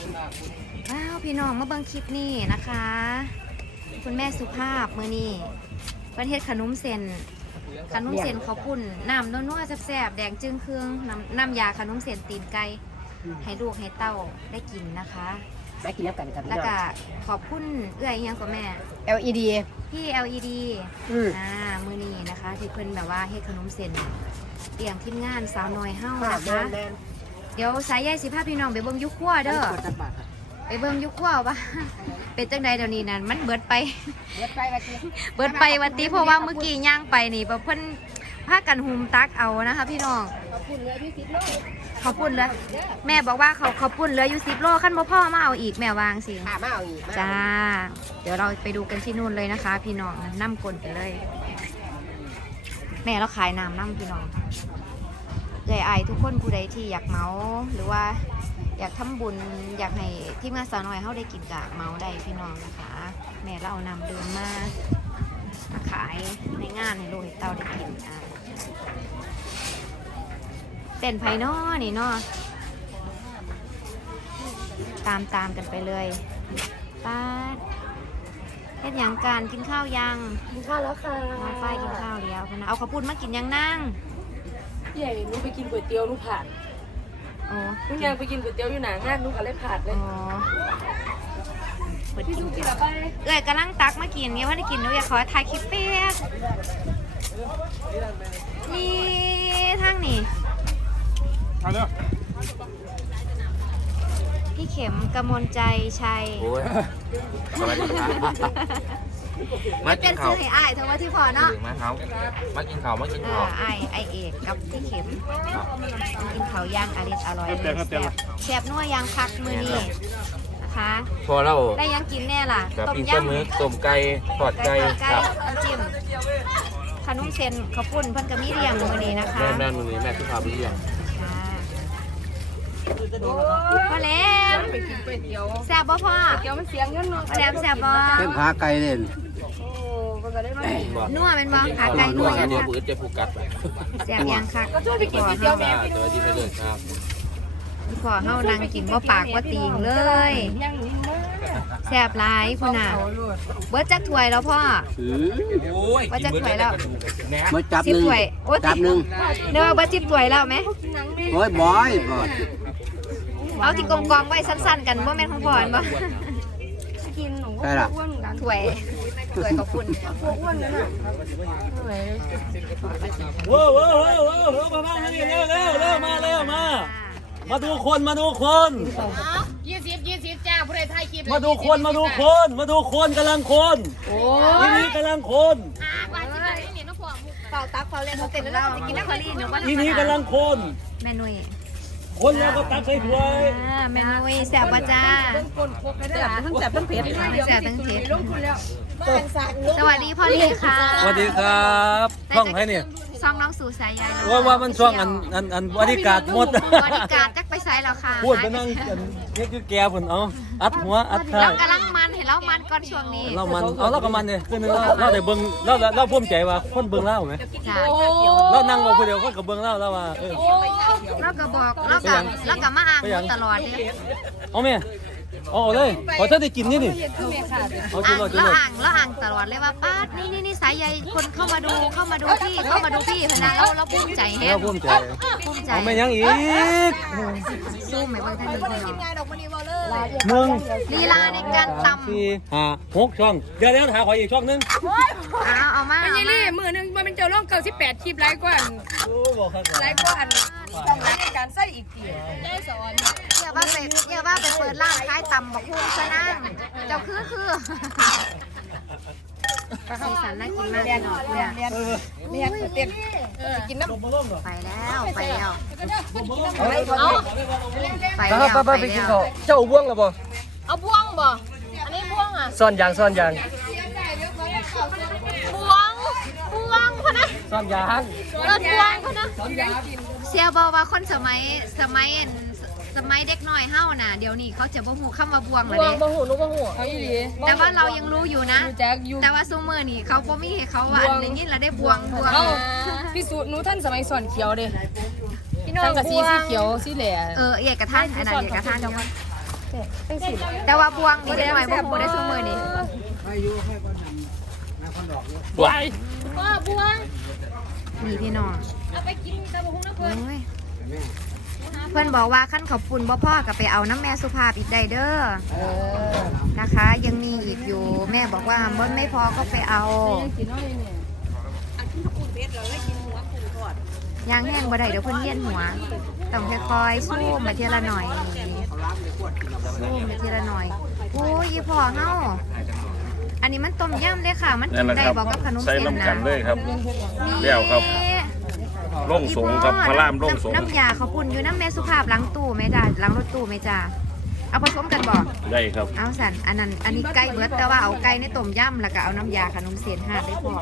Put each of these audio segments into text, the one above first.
ว้าวพี่น้องมาเบิ่งคลิปนี้นะคะ คุณแม่สุภาพมื้อนี้ประเทศขนมเส้นข้าวปุ้นน้ำนัวๆแซ่บๆแดงจึงเครื่องน้ำยาขนมเส้นตีนไก่ให้ลูกให้เต้าได้กินนะคะได้กินแล้วกันครับแล้วก็ขอบคุณเอื้อยยังกับแม่ LED พี่ LED มื้อนี้นะคะที่เพิ่นแบบว่าเฮ็ดขนมเส้นเตรียมทีมงานสาวน้อยเฮานะคะเดี๋ยวสายใยสิพาพี่น้องไปเบิ่งยุคขั้วเด้อไปเบิ่งยุคขั้วว่าเป็นจังใดเดี๋ยวนี้นั่นมันเบิดไปวันตีเพราะว่าเมื่อกี้ย่างไปนี่เพิ่นพากันหุมตักเอานะคะพี่น้องเขาปุ่นเลยแม่บอกว่าเขาปุ่นเหลืออยู่10 โลขั้นบ่พ่อมาเอาอีกแม่วางสิมาเอาอีกจ้าเดี๋ยวเราไปดูกันที่นู่นเลยนะคะ พี่น้องน้ำกลนไปเลยแม่เราขายน้ำพี่น้องเลยไอทุกคนผู้ใดที่อยากเมาหรือว่าอยากทำบุญอยากให้ทีมงานสาวน้อยเขาได้กินกะเมาได้พี่น้องนะคะแม่เราเอานำเดิมมาขายในงานให้ลูกให้เต้าได้กินเต้นไผ่นอนี่เนาะตามกันไปเลยป้าเฮ็ดอย่างการกินข้าวยังกินข้าวแล้วค่ะน้องฝ้ายกินข้าวแล้วนะเอาข้าวปุ้นมากินยังนั่งใหญ่หนูไปกินก๋วยเตี๋ยวหนูผ่านอ๋อหนูยังไปกินก๋วยเตี๋ยวอยู่หนางานหนูก็เลยผ่านเลยอ๋อพี่สุกินอะไรเอ้ยกำลังตักมากินเนี่ยว่าได้กินหนูอยากขอถ่ายคลิปเปียกนี่ทางนี่พี่เข็มกมลใจชัยโอ้ยสวัสดีครับมากินข้าวให้อ้ายเธอว่าที่พอเนาะมากินข้าวไอเอกกับพี่เข็มกินข้าวย่างอร่อยแซ่บนัวย่างคักมือนี่นะคะพอเราได้ยังกินแน่ล่ะต้มยำต้มไก่ทอดไก่น้ำจิ้มขนมเส้นข้าวปุ้นเพิ่นก็มีเรียงมือนี้นะคะแม่มือนี้แม่ที่พาไปเรียงพ่อแหลมแซ่บบ่พ่อเตี๋ยวมันเสียงเงินเนาะพ่อแหลมแซ่บบ่เต็มขาไก่เด่นนัวเป็นบ่ขาไก่นัวยังคักแซ่บยังคักก็ช่วยไปกินก๋วยเตี๋ยวแม่ตัวที่ไม่เลยครับขอเฮานั่งกินบ่ปากบ่ติงเลยแซ่บหลายพุ่นน่ะเบิดจักถ้วยแล้วพ่อว่าจักถ้วยแล้วมาจับหนึ่งจับหนึ่งเด้อเบิด10ถ้วยแล้วไหมโอ้ยบอยเอาที่กองไว้สั้นๆกันบ่แม่นของพ่อบ่กินหนูได้ละถ้วยขอบคุณอ้วนเลยน่ะว้าวมาบ้างนี่เร็วมาดูคน 20จ้าผู้ใดถ่ายคลิปมาดูคนกำลังคนนี่กำลังคนว่าสิได้นี่น้องพ่อเป่าตักเป่าเล่นเขาเต้นแล้วจะกินน้ำคารีหนูว่านี่กำลังคนแม่นุ้ยคนแล้วก็ตักใส่ถ้วยแม่นุ้ยแซ่บป่ะจ้าแซ่บทั้งเผ็ดสวัสดีพ่อลีค่ะสวัสดีครับช่องไหนเนี่ยช่องน้องสู่สายใยว่ามันช่องอันบริการหมดบริการจักไปใส่แล้วค่ะพูดไปนั่งนี่คือแกผลเอาอัดหัวอัดท้ายเรากำลังมันเห็นเรามันก่อนช่วงนี้เรามันเอาเราก็มันเนี่ยคือเราได้เบิ้งเราภูมิใจว่าคนเบิ้งเล่าไหมเรานั่งเราคนเดียวคนกับเบิ้งเล่าว่าเราก็บอกเราก็มาอ่างตลอดเลยเอาไหมเอาเลยขอถ้าได้กินนี่ดิเราอ่างตลอดเลยว่าป้านี่สายใยคนเข้ามาดูพี่พนักเราภูมิใจแฮะภูมิใจเอาไม่ยังอีกสู้ไหมว่าท่านดี 1 ลีลาในการตำ 4 5 6ช่องเดี๋ยวหาขออีกช่องนึงเอามาอันนี้มือนึงมันเป็นเจ้าร่อง98คลิปไลค์กว่าต้องรักการใส่อีกทีได้สอนอย่าว่าไปเปิดร้านขายตำบักหุ่งซะนะเจ้าคือสีสันน่ากินมากเนาะเนี่ยเต้นกินน้ำไปแล้วไปกินข้าวเจ้าบ่วงหรือเปล่าเอาบ่วงบ่อันนี้บ่วงอ่ะซ่อนยางบ่วงพะนะซ่อนยางบ่วงพะนะเสียบอกว่าคนสมัยเด็กน้อยเฮาน่ะเดี๋ยวนี้เขาจะบ่ฮู้คำว่าบวงแล้วเด้บ่ฮู้เขาอีหลีแต่ว่าเรายังรู้อยู่นะแต่ว่าซุมื้อนี่เขาบ่มีให้เขาว่าได้ยินแล้วได้บวงพี่สูตรหนูท่านสมัยสอนเขียวเด้พี่น้องกับสีเขียวสีแหล่เอกกระทั่งอันนั้นเอกกระทั่งแต่ว่าบวงนี่เด็กหน่อยบ่ฮู้ได้ซุมื้อนี้ว้ายว่าบัวนี่พี่น้องเอาไปกินตะบุงน้ำเพิ่นโอ้ยเพื่อนบอกว่าขั้นขอบคุณบ่พ่อก็ไปเอาน้ำแม่สุภาพอีกได้เด้อนะคะ ยังมีอีกอยู่แม่บอกว่าบ่ไม่พอก็ไปเอากินน้อยเนี่ยยางแห้งบ่ได้เดี๋ยวเพิ่นเลี้ยนหัวต้องค่อยๆสู้มาทีละหน่อยสู้มาทีละหน่อยโอ้ยอีพ่อเฮาอันนี้มันต้มยำเลยค่ะ มันกินได้บอกกับขนมใส่เส้นน้ำนะกันเลยครับนี่เดี่ยวครับ ร่องสงครับพระรามร่องสงน้ำยาเขาปุ่นอยู่น้ำแม่สุภาพล้างตู้ไหมจ้าล้างรถตู้ไหมจ้าเอาผสมกันบอกได้ครับเอาสันอันนี้ไก่เบิดแต่ว่าเอาไก่ในต้มยำแล้วก็เอาน้ำยาขนมเส้นหาดได้พอ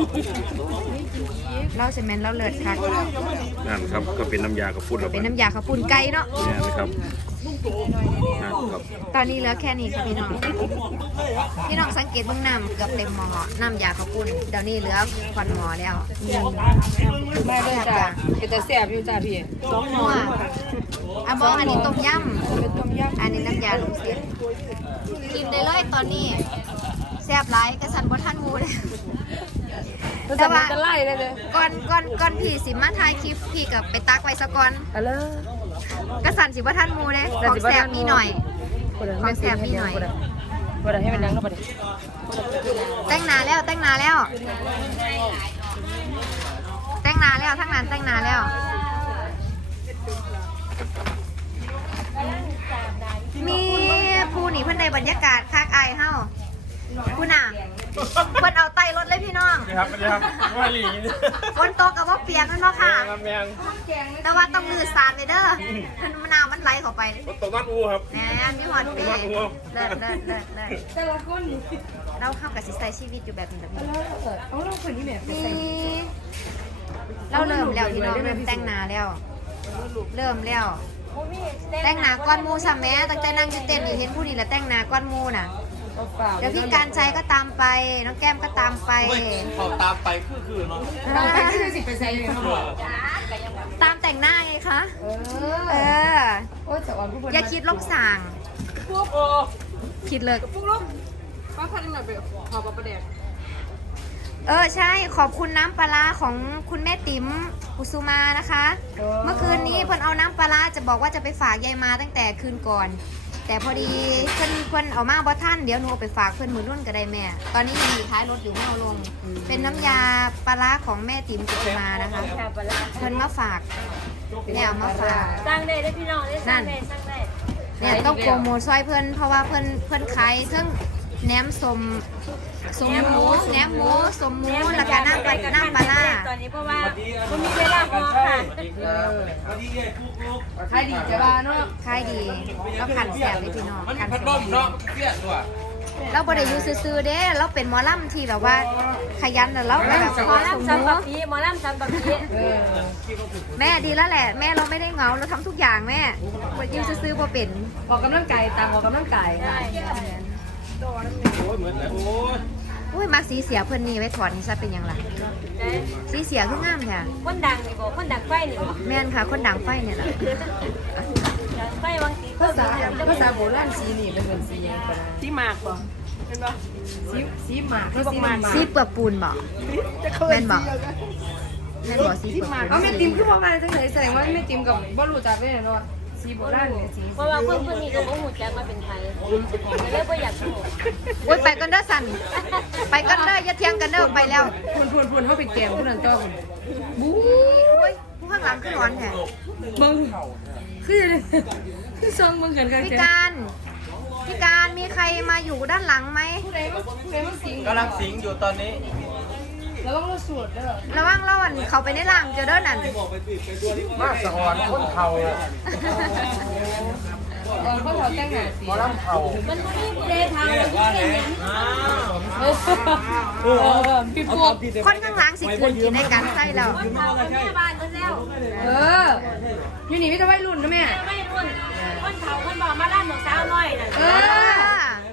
เราเซเมนเราเลิศคักนั่นครับก็เป็นน้ำยากระพุ้นแล้วเป็นน้ำยาข้าวปุ้นไก่เนาะเนี่ยนะครับนั่นครับตอนนี้เหลือแค่นี้ค่ะพี่น้องพี่น้องสังเกตเบื้องน้ำเกือบเต็มหม้อน้ำยาข้าวปุ้นเดี๋ยวนี้เหลือควันหม้อแล้วนี่มาเด้อจ้ะเป็นแต่แซ่บอยู่จ้ะพี่สองหม้ออ่ะบอกอันนี้ต้มยเป็นต้มยำอันนี้น้ำยาลูกเส้นกินได้เลยตอนนี้แซ่บหลายกระสันบ่ทันหมูเลยำแต่ว่าจะไล่ได้เลยก่อนพี่สิมาถ่ายคลิปพี่กับไปตักไว้ซะก่อนเอาเลยกระสันสิบ่ทันหมูเลยของแซ่บมีหน่อย ของแซ่บมีหน่อยบ่ได้ให้มันยังก็บ่ได้แต่งหน้าแล้วแต่งหน้าแล้วแต่งหน้าแล้วทั้งนั้นแต่งหน้าแล้วมีผู้หนีเพิ่นได้บรรยากาศคักอายเฮาผู้น่ะเพิ่นเอาไต้รถเลยพี่น้องครับสวัสดีครับว่าหลีฝนตกกับว่าเปียกนั่นเนาะค่ะครับแมงแต่ว่าต้องมือสาดไปเด้อมันมะนาวมันไหลเข้าไปตกบ้านอูครับแหมมีหอดเปย์เลิศแต่ละคนเราเข้ากับสิใส่ชีวิตอยู่แบบนี้เอาเราคนนี้แม่ไปนี่ใส่เราเริ่มแล้วพี่น้องเริ่มแต่งหน้าแล้ว เริ่มแล้วแต่งหน้าก้อนหมูซ้ำแม่ตั้งแต่นั่งอยู่เต้นอยู่เห็นผู้นี่แหละแต่งหน้าก้อนหมูน่ะ เดี๋ยวพี่การชัยก็ตามไปน้องแก้มก็ตามไปเขาตามไปคือเนาะไปที่สิไปใส่เลยเนาะตามแต่งหน้าไงคะเออโอ้ยจะอ่อนผู้บริอย่าคิดลบสั่งคิดเลยพวกลูกป้าพันหน่อยไปขอปลาประเดี๋ยวใช่ขอบคุณน้ำปลาร้าของคุณแม่ติ๋มกุสุมานะคะ เมื่อคืนนี้เพิ่นเอาน้ำปลาร้าจะบอกว่าจะไปฝากยายมาตั้งแต่คืนก่อน แต่พอดีเพิ่นเอามาบ่ทันเดี๋ยวหนูเอาไปฝากเพิ่นมือรุ่นก็ได้แม่ ตอนนี้ยังอยู่ท้ายรถอยู่ไม่เอาลง เป็นน้ำยาปลาร้าของแม่ติ๋มกุสุมานะคะเพิ่นมาฝากเนี่ยเอามาฝากสร้างได้พี่น้องได้สร้างได้สร้างได้เนี่ยต้องโปรโมทซอยเพิ่นเพราะว่าเพิ่นขายทั้งแหนมสมหมูแหนมหมูสมหมูแล้วก็น้ำปลาร้าตอนนี้เพราะว่าคุณมีเวลาพอค่ะขายดีจะบ้าเนาะขายดีแล้วขันแสบเลยพี่น้องขันพัดแสลบมเนาะเครียดด้วยเราบ่ได้อยู่ซื่อๆเด้เราเป็นหมอลำที่แบบว่าขยันแล้วเราแบบหมอลำซัมบักพีหมอลำซัมบักพีแม่ดีแล้วแหละแม่เราไม่ได้เหงาเราทำทุกอย่างแม่บ่อยู่ซื่อๆบ่เป็นออกกำลังกายตามออกกำลังกายอุ้ยมักสีเสียเพิ่นนี่ไว้ถอดนี่ซะเป็นหยังล่ะสีเสียคืองามแท้คนดังนี่บอกคนดังไฟนี่บอกแม่นค่ะคนดังไฟเนี่ยล่ะไฟวังสีภาษาโบราณสีนี่เป็นเหมือนสียังสีหมากบ่เป็นบ่สีหมากสีหมากสีเปลือกปูนบ่แม่นบ่แม่นบ่สีเปลือกปูนเอาแม่ติมคือบ่มาจังได๋แสดงว่าแม่ติมกับบ่รู้จักเลยเนาะสีโบราณเนี่ยสีเพราะว่าคนนี้ก็บ่ฮู้จักว่าเป็นใครเลยบ่อยากรู้โอ๊ยไปกันเด้อสันไปกันเด้ออย่าเที่ยงกันเด้อไปแล้วพูนเฮาไปแกมผู้นั้นต่อพุ่นบู๊โอ้ยผู้ข้างหลังขึ้นร้อนแท้เบิ่งคือซองเบิ่งกันกันพี่การมีใครมาอยู่ด้านหลังไหมผู้ใดมันสิงกำลังสิงอยู่ตอนนี้แล้วต้องสวดเด้อระวังเราอันเขาไปในหลังเจอเด้อนั่นมาสะออนคนเทาเขาถอดแต่งหน้าสีหมอลำเทามันบ่มีผู้ใดทางที่เป็นหยังพี่พวกคนข้างหลังสิคืนกินในการใส่แล้วคนเฒ่าคนแม่บ้านเพิ่นแล้วอยู่นี่มีแต่วัยรุ่นนะแม่ไม่รุ่นคนเฒ่าเพิ่นบอกมาล้านหนูสาวน้อยน่ะ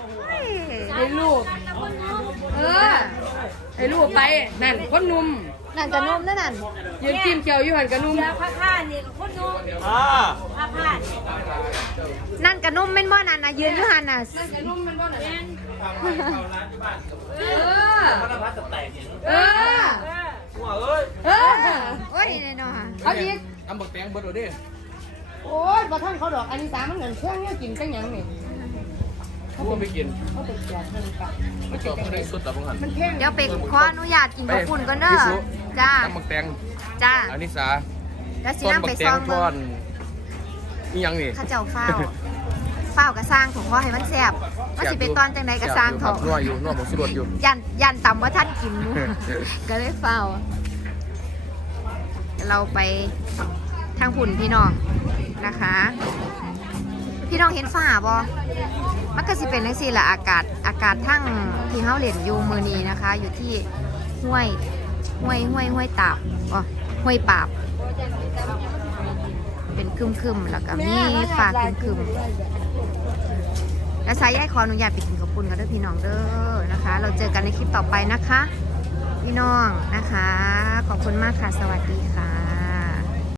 ให้ลูกคนนู้นให้ลูกไปนั่นคนหนุ่มนั่นกระนุ่มนั่นนั่นยืนจิ้มเจียวอยู่หันกระนุ่มยาผ้าผ้านี่กับคนนุ่มอ่าผ้าผ้านี่นั่นกระนุ่มแม่นบ่นั่นน่ะยืนอยู่หันน่ะกระนุ่มมันบ่ไหนแม่นเออเออหัวเอ้ยเออโอ้ยนี่เนาะเอาอีกทำบักแตงเบิดเอาดิโอ้ยบ่ท่านเขาดอกอันนี้สามมันเหมือนเครื่องเนี่ยกินกันยังนี่กูไม่กินเขาไปแจกเงินกับไม่จบไม่ได้สุดแต่พวกหันมันแพงเดี๋ยวไปขออนุญาตกินข้าวปุ้นก่อนเด้อจ้าทำบักแตงจ้าอันนี้สาแล้วสิต้นนั่งบัไปกแตซอง งก้เบิ่อง นนี่ยังนี่ข้าเจ้าฟ้าวฟ้าวกระสร้างของพ่อให้มันแซ่บว่าสิไปตอนจังใดกระสร้างเถอะนัวอยู่นัวผมสุดอยู่ยันต่ำว่าท่านกินหมู ก็เลยฟ้าวเราไปทางหุ่นพี่น้องนะคะ พี่น้องเห็นฟ้าบ่มันก็สิเป็นจังซี่ล่ะอากาศทั้งที่เฮาเล่นอยู่มื้อนี้นะคะ อยู่ที่ห้วยตาบอ๋อห้วยปาบ เป็นครึมๆแล้วก็มีฟ้าครึมๆแล้วสายยายขออนุญาตไปกินข้าวปุ้นกันด้วยพี่น้องเด้อนะคะ เราเจอกันในคลิปต่อไปนะคะ พี่น้องนะคะ ขอบคุณมากค่ะ สวัสดีค่ะ